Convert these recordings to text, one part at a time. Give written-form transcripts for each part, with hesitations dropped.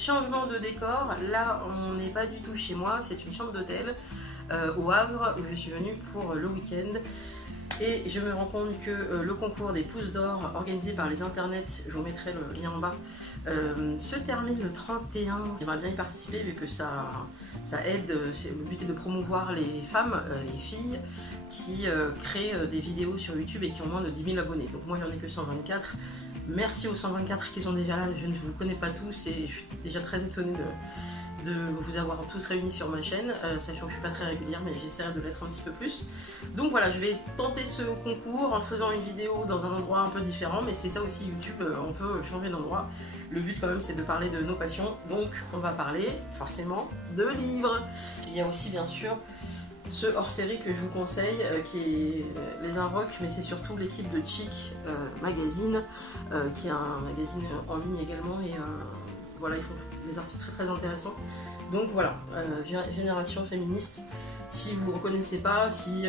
changement de décor. Là, on n'est pas du tout chez moi, c'est une chambre d'hôtel au Havre où je suis venue pour le week-end. Et je me rends compte que le concours des Pousses d'Or organisé par les internets, je vous mettrai le lien en bas, se termine le 31. J'aimerais bien y participer vu que ça aide, le but est de promouvoir les femmes, les filles qui créent des vidéos sur YouTube et qui ont moins de 10 000 abonnés. Donc moi j'en ai que 124. Merci aux 124 qui sont déjà là, je ne vous connais pas tous et je suis déjà très étonnée de vous avoir tous réunis sur ma chaîne, sachant que je suis pas très régulière mais j'essaierai de l'être un petit peu plus. Donc voilà, je vais tenter ce concours en faisant une vidéo dans un endroit un peu différent, mais c'est ça aussi YouTube, on peut changer d'endroit. Le but quand même c'est de parler de nos passions, donc on va parler forcément de livres. Il y a aussi bien sûr ce hors-série que je vous conseille, qui est Les Inrocks, mais c'est surtout l'équipe de Chic Magazine, qui est un magazine en ligne également, et voilà, ils font des articles très très intéressants. Donc voilà, Génération Féministe, si vous ne reconnaissez pas, si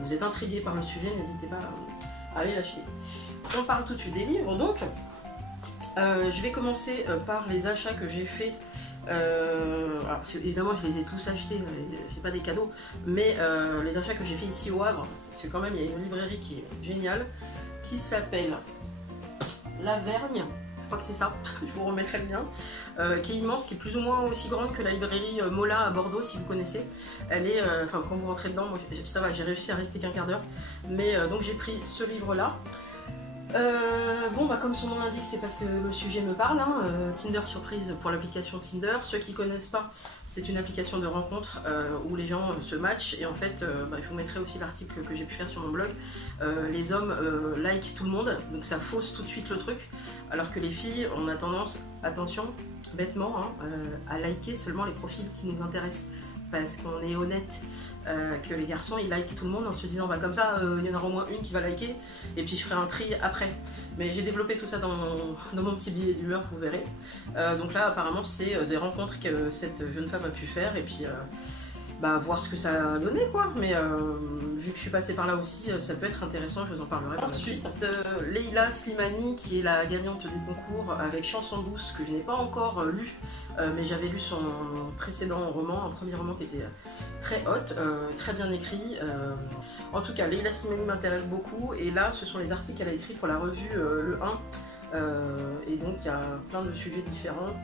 vous êtes intrigué par le sujet, n'hésitez pas à aller l'acheter. On parle tout de suite des livres, donc je vais commencer par les achats que j'ai faits. Alors, évidemment je les ai tous achetés, c'est pas des cadeaux, mais les achats que j'ai fait ici au Havre, parce que quand même il y a une librairie qui est géniale, qui s'appelle La Vergne, je crois que c'est ça, je vous remettrai le lien, qui est immense, qui est plus ou moins aussi grande que la librairie Mola à Bordeaux, si vous connaissez. Elle est, enfin quand vous rentrez dedans, moi ça va, j'ai réussi à rester qu'un quart d'heure, mais donc j'ai pris ce livre là. Bon bah comme son nom l'indique, c'est parce que le sujet me parle, hein. Tinder Surprise pour l'application Tinder. Ceux qui connaissent pas, c'est une application de rencontre où les gens se matchent, et en fait je vous mettrai aussi l'article que j'ai pu faire sur mon blog. Les hommes like tout le monde, donc ça fausse tout de suite le truc, alors que les filles on a tendance, attention, bêtement, hein, à liker seulement les profils qui nous intéressent, parce qu'on est honnête que les garçons ils likent tout le monde en se disant bah comme ça il y en aura au moins une qui va liker et puis je ferai un tri après. Mais j'ai développé tout ça dans mon petit billet d'humeur, vous verrez. Donc là apparemment c'est des rencontres que cette jeune femme a pu faire, et puis bah, voir ce que ça a donné quoi, mais vu que je suis passée par là aussi, ça peut être intéressant, je vous en parlerai. Ensuite, Leila Slimani, qui est la gagnante du concours avec Chanson douce, que je n'ai pas encore lu, mais j'avais lu son précédent roman, un premier roman qui était très hot, très bien écrit. En tout cas, Leila Slimani m'intéresse beaucoup, et là ce sont les articles qu'elle a écrits pour la revue Le 1, et donc il y a plein de sujets différents.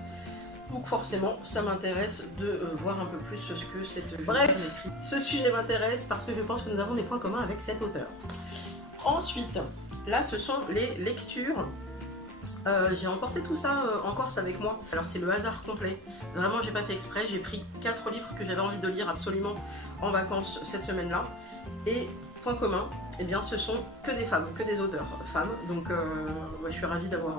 Donc forcément, ça m'intéresse de voir un peu plus ce que cette jeune femme écrit. Ce sujet m'intéresse parce que je pense que nous avons des points communs avec cet auteur. Ensuite, là, ce sont les lectures. J'ai emporté tout ça en Corse avec moi. Alors c'est le hasard complet. Vraiment, j'ai pas fait exprès. J'ai pris 4 livres que j'avais envie de lire absolument en vacances cette semaine-là. Et point commun, eh bien, ce sont que des femmes, que des auteurs femmes. Donc, moi, je suis ravie d'avoir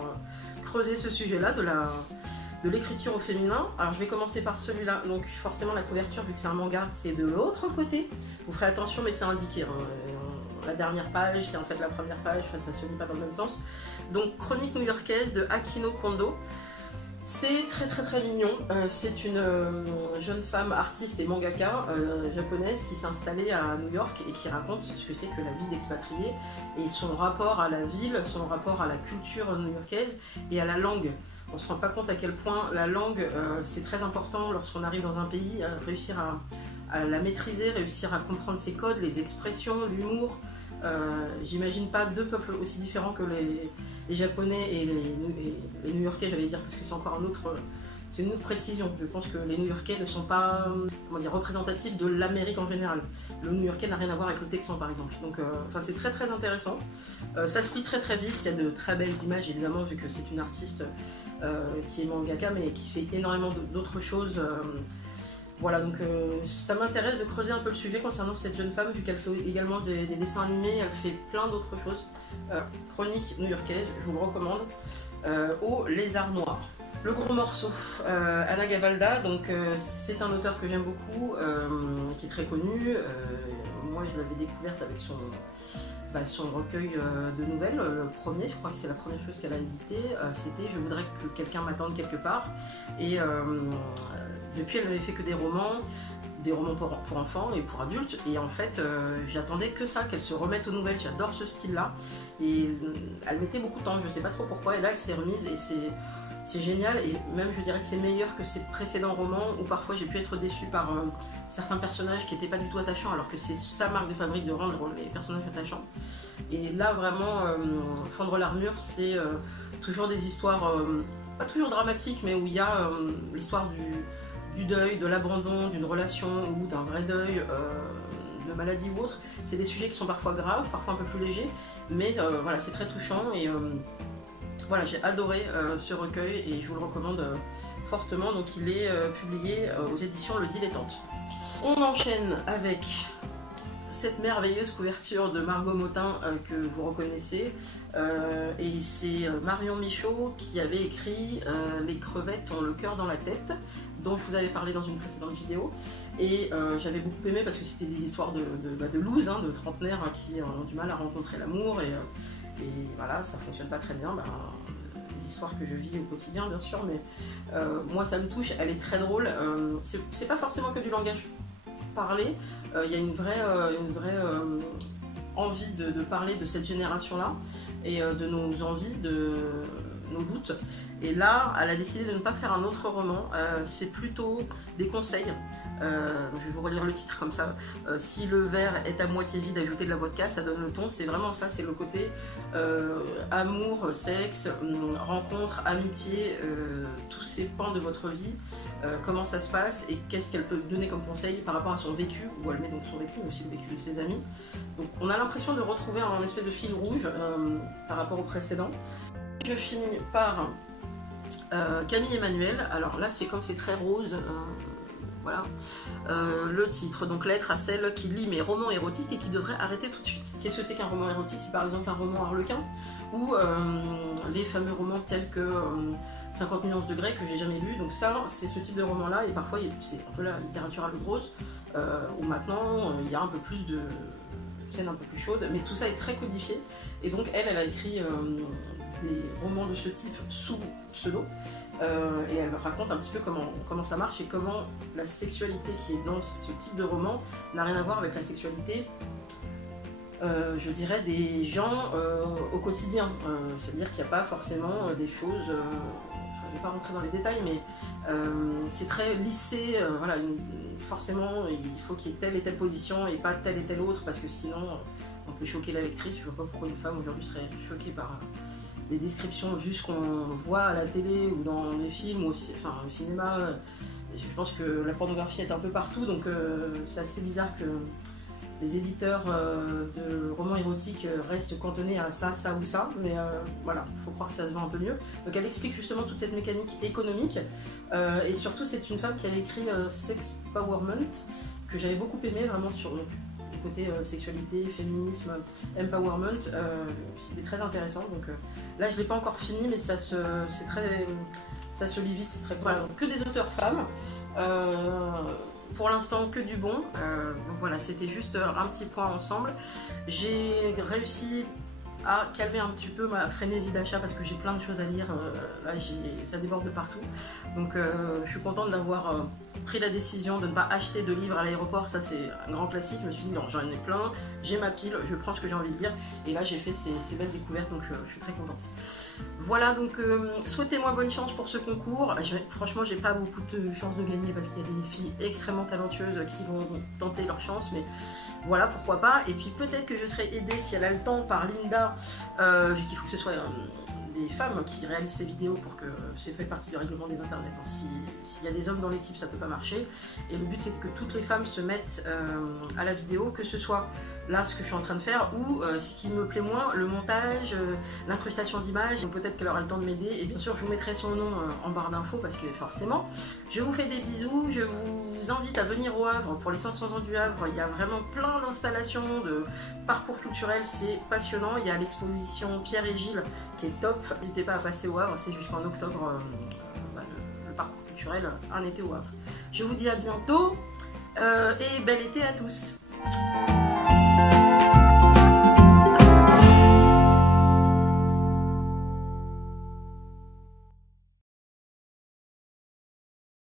creusé ce sujet-là de l'écriture au féminin. Alors je vais commencer par celui-là, donc forcément la couverture, vu que c'est un manga, c'est de l'autre côté. Vous ferez attention, mais c'est indiqué, hein. La dernière page, c'est en fait la première page, enfin, ça se lit pas dans le même sens. Donc Chronique new-yorkaise de Akino Kondo. C'est très très très mignon. C'est une jeune femme artiste et mangaka japonaise qui s'est installée à New York et qui raconte ce que c'est que la vie d'expatrié et son rapport à la ville, son rapport à la culture new-yorkaise et à la langue. On ne se rend pas compte à quel point la langue c'est très important lorsqu'on arrive dans un pays, réussir à la maîtriser, réussir à comprendre ses codes, les expressions, l'humour. J'imagine pas deux peuples aussi différents que les Japonais et les New-Yorkais, j'allais dire, parce que c'est encore c'est une autre précision. Je pense que les New-Yorkais ne sont pas, comment dire, représentatifs de l'Amérique en général. Le New-Yorkais n'a rien à voir avec le Texan par exemple. Donc enfin, c'est très très intéressant. Ça se lit très très vite, il y a de très belles images évidemment, vu que c'est une artiste qui est mangaka mais qui fait énormément d'autres choses. Voilà, donc ça m'intéresse de creuser un peu le sujet concernant cette jeune femme, vu qu'elle fait également des dessins animés, elle fait plein d'autres choses. Chronique new-yorkaise, je vous le recommande, au Lézard Noir. Le gros morceau, Anna Gavalda, donc c'est un auteur que j'aime beaucoup, qui est très connu. Moi je l'avais découverte avec son recueil de nouvelles, le premier, je crois que c'est la première chose qu'elle a édité, c'était Je voudrais que quelqu'un m'attende quelque part. Et depuis elle n'avait fait que des romans pour enfants et pour adultes, et en fait j'attendais que ça, qu'elle se remette aux nouvelles. J'adore ce style là, et elle mettait beaucoup de temps, je sais pas trop pourquoi, et là elle s'est remise, et c'est génial, et même je dirais que c'est meilleur que ses précédents romans où parfois j'ai pu être déçue par certains personnages qui n'étaient pas du tout attachants, alors que c'est sa marque de fabrique de rendre les personnages attachants. Et là vraiment, Fendre l'armure, c'est toujours des histoires, pas toujours dramatiques, mais où il y a l'histoire du deuil, de l'abandon d'une relation ou d'un vrai deuil, de maladie ou autre. C'est des sujets qui sont parfois graves, parfois un peu plus légers, mais voilà, c'est très touchant, et voilà, j'ai adoré ce recueil et je vous le recommande fortement. Donc il est publié aux éditions Le Dilettante. On enchaîne avec cette merveilleuse couverture de Margot Motin que vous reconnaissez, et c'est Marion Michaud qui avait écrit Les crevettes ont le cœur dans la tête, dont je vous avais parlé dans une précédente vidéo, et j'avais beaucoup aimé parce que c'était des histoires de loose, hein, de trentenaires qui ont du mal à rencontrer l'amour, et voilà, ça fonctionne pas très bien, des histoires que je vis au quotidien bien sûr, mais moi ça me touche, elle est très drôle, c'est pas forcément que du langage parler, il y a une vraie envie de parler de cette génération-là, et de nos envies, de nos doutes. Et là, elle a décidé de ne pas faire un autre roman, c'est plutôt des conseils. Je vais vous relire le titre comme ça. Si le verre est à moitié vide, ajoutez de la vodka, ça donne le ton. C'est vraiment ça, c'est le côté amour, sexe, rencontre, amitié, tous ces pans de votre vie, comment ça se passe et qu'est-ce qu'elle peut donner comme conseil par rapport à son vécu, où elle met donc son vécu, mais aussi le vécu de ses amis. Donc on a l'impression de retrouver un espèce de fil rouge par rapport au précédent. Je finis par Camille Emmanuel. Alors là, c'est quand c'est très rose. Voilà. Le titre, donc lettre à celle qui lit mes romans érotiques et qui devrait arrêter tout de suite. Qu'est-ce que c'est qu'un roman érotique? C'est par exemple un roman harlequin, ou les fameux romans tels que 50 nuances de Grey que j'ai jamais lu. Donc ça, c'est ce type de roman là, et parfois c'est un peu la littérature à l'eau de rose, où maintenant il y a un peu plus de scènes un peu plus chaudes, mais tout ça est très codifié, et donc elle a écrit des romans de ce type sous pseudo, et elle raconte un petit peu comment ça marche et comment la sexualité qui est dans ce type de roman n'a rien à voir avec la sexualité, je dirais, des gens au quotidien. C'est-à-dire qu'il n'y a pas forcément des choses, je ne vais pas rentrer dans les détails, mais c'est très lissé, voilà, forcément il faut qu'il y ait telle et telle position et pas telle et telle autre, parce que sinon on peut choquer la lectrice. Je ne vois pas pourquoi une femme aujourd'hui serait choquée par des descriptions juste qu'on voit à la télé ou dans les films, ou enfin au cinéma. Je pense que la pornographie est un peu partout, donc c'est assez bizarre que les éditeurs de romans érotiques restent cantonnés à ça, ça ou ça, mais voilà, il faut croire que ça se vend un peu mieux. Donc elle explique justement toute cette mécanique économique, et surtout c'est une femme qui avait écrit Sex Powerment, que j'avais beaucoup aimé, vraiment sur le côté sexualité, féminisme, empowerment, c'était très intéressant. Donc là je ne l'ai pas encore fini, mais ça se lit vite, c'est très cool. Voilà, donc que des auteurs femmes. Pour l'instant que du bon, donc voilà, c'était juste un petit point ensemble. J'ai réussi à calmer un petit peu ma frénésie d'achat parce que j'ai plein de choses à lire, là ça déborde de partout, donc je suis contente d'avoir pris la décision de ne pas acheter de livres à l'aéroport. Ça c'est un grand classique, je me suis dit non, j'en ai plein, j'ai ma pile, je prends ce que j'ai envie de lire, et là j'ai fait ces belles découvertes, donc je suis très contente. Voilà, donc souhaitez-moi bonne chance pour ce concours. Franchement, j'ai pas beaucoup de chances de gagner parce qu'il y a des filles extrêmement talentueuses qui vont tenter leur chance, mais voilà, pourquoi pas. Et puis peut-être que je serai aidée, si elle a le temps, par Linda, vu qu'il faut que ce soit des femmes qui réalisent ces vidéos pour que c'est fait partie du règlement des internets. Hein. S'il y a des hommes dans l'équipe, ça peut pas marcher. Et le but, c'est que toutes les femmes se mettent à la vidéo, que ce soit là ce que je suis en train de faire, ou ce qui me plaît moins, le montage, l'incrustation d'images. Donc peut-être qu'elle aura le temps de m'aider, et bien sûr je vous mettrai son nom en barre d'infos, parce que forcément. Je vous fais des bisous, je vous invite à venir au Havre pour les 500 ans du Havre. Il y a vraiment plein d'installations, de parcours culturels, c'est passionnant. Il y a l'exposition Pierre et Gilles qui est top, n'hésitez pas à passer au Havre, c'est jusqu'en octobre le parcours culturel, un été au Havre. Je vous dis à bientôt, et bel été à tous.